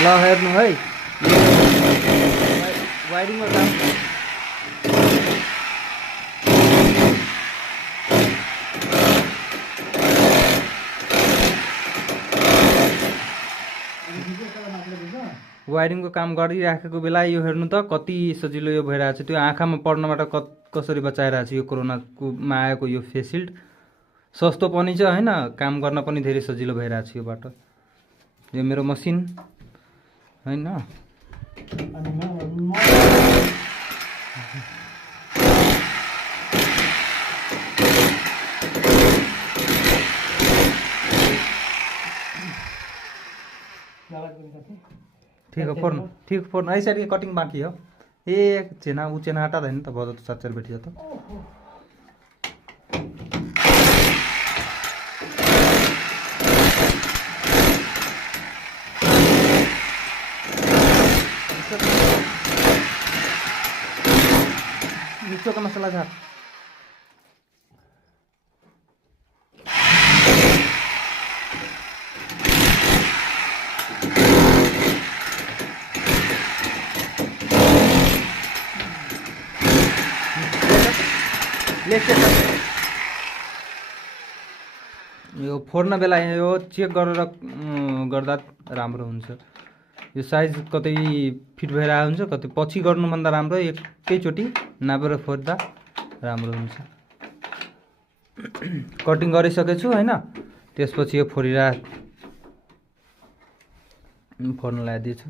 ल हेर्नु है वायरिङको काम वायरिङको काम गरिराखेको बेला यो हेर्नु त कति सजिलो यो भइरहेको छ। त्यो आँखामा पर्नबाट कसरी बचाइरहेको छ यो कोरोनामा आएको यो फेस सिल्ड। सस्तो पनि छ होइन, काम गर्न पनि धेरै सजिलो भइरहेको छ योबाट। यो मेरो मसिन होइन, ठीक है फोन, ठीक फोन आई साइड की कटिंग बाकी हो। ये चेना वो चेना हटा देना तो बहुत अच्छा चल बैठ जाता। नीचे का मसाला झाड़ यो फोड्न बेला यो चेक गरेर गर्दा राम्रो हुन्छ। यो साइज कतै फिट भएर हुन्छ, कतै पछि गर्नुभन्दा राम्रो एकैचोटि नापेर फोड्दा राम्रो हुन्छ। कटिङ गरिसकेछु हैन, त्यसपछि यो फोड्न लगाइदिन्छु।